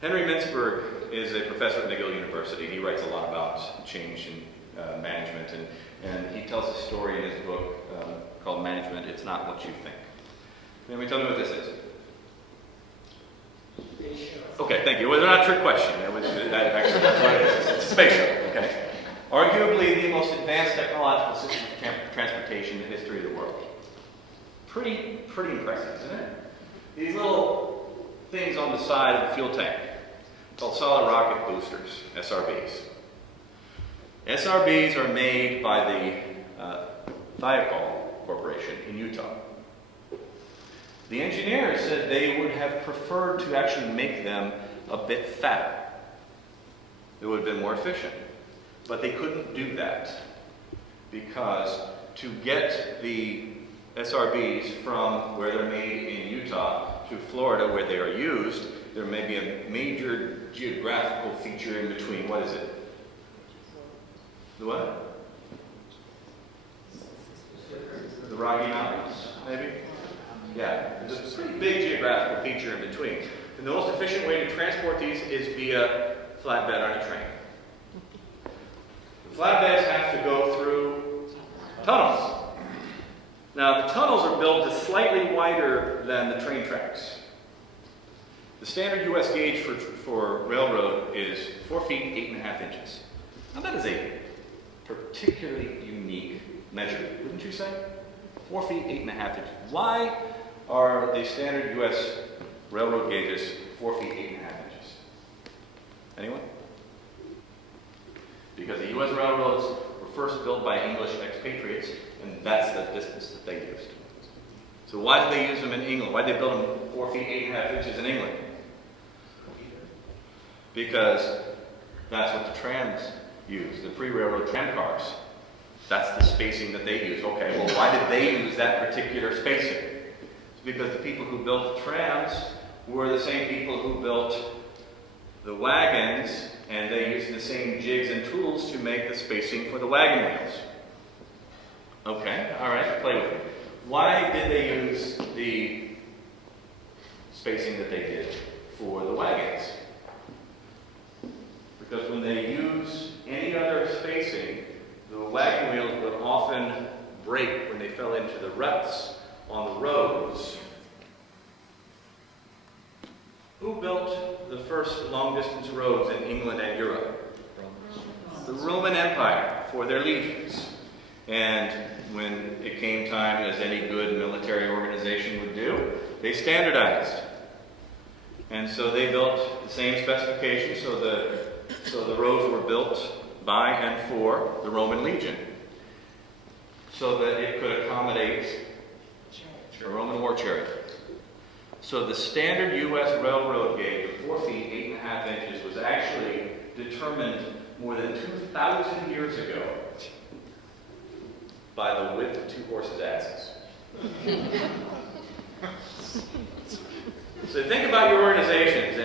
Henry Mintzberg is a professor at McGill University. He writes a lot about change and management, and he tells a story in his book called Management, It's Not What You Think. Can you tell me what this is? Okay, thank you. Well, it's not a trick question. Actually, that's what it is. It's a space shuttle, okay? Arguably the most advanced technological system of transportation in the history of the world. Pretty impressive, isn't it? These little things on the side of the fuel tank, called solid rocket boosters, SRBs. SRBs are made by the Thiokol Corporation in Utah. The engineers said they would have preferred to actually make them a bit fatter. It would have been more efficient. But they couldn't do that because to get the SRBs from where they're made in Utah to Florida where they are used, there may be a major geographical feature in between. What is it? The what? The Rocky Mountains, maybe? Yeah, there's a pretty big geographical feature in between. And the most efficient way to transport these is via flatbed on a train. The flatbeds have to go through tunnels. Now, the tunnels are built just slightly wider than the train tracks. The standard U.S. gauge for railroad is 4 feet 8.5 inches. Now, that is a particularly unique measure, wouldn't you say? 4 feet 8.5 inches. Why are the standard U.S. railroad gauges 4 feet 8.5 inches? Anyone? Because the U.S. railroads were first built by English expatriates, and that's the distance that they used. So why did they use them in England? Why did they build them 4 feet 8.5 inches in England? Because that's what the trams used, the pre-railroad tram cars. That's the spacing that they used. Okay, well, why did they use that particular spacing? It's because the people who built the trams were the same people who built the wagons, and they used the same jigs and tools to make the spacing for the wagon wheels. Okay, all right, play with it. Why did they use the spacing that they did for the wagons? Because when they use any other spacing, the wagon wheels would often break when they fell into the ruts on the roads. Who built the first long-distance roads in England and Europe? The Roman Empire for their legions. And when it came time, as any good military organization would do, they standardized. And so they built the same specifications, so the roads were built by and for the Roman legion, so that it could accommodate a Roman war chariot. So the standard U.S. railroad gauge of 4 feet 8.5 inches was actually determined more than 2,000 years ago by the width of 2 horses' asses. So think about your organizations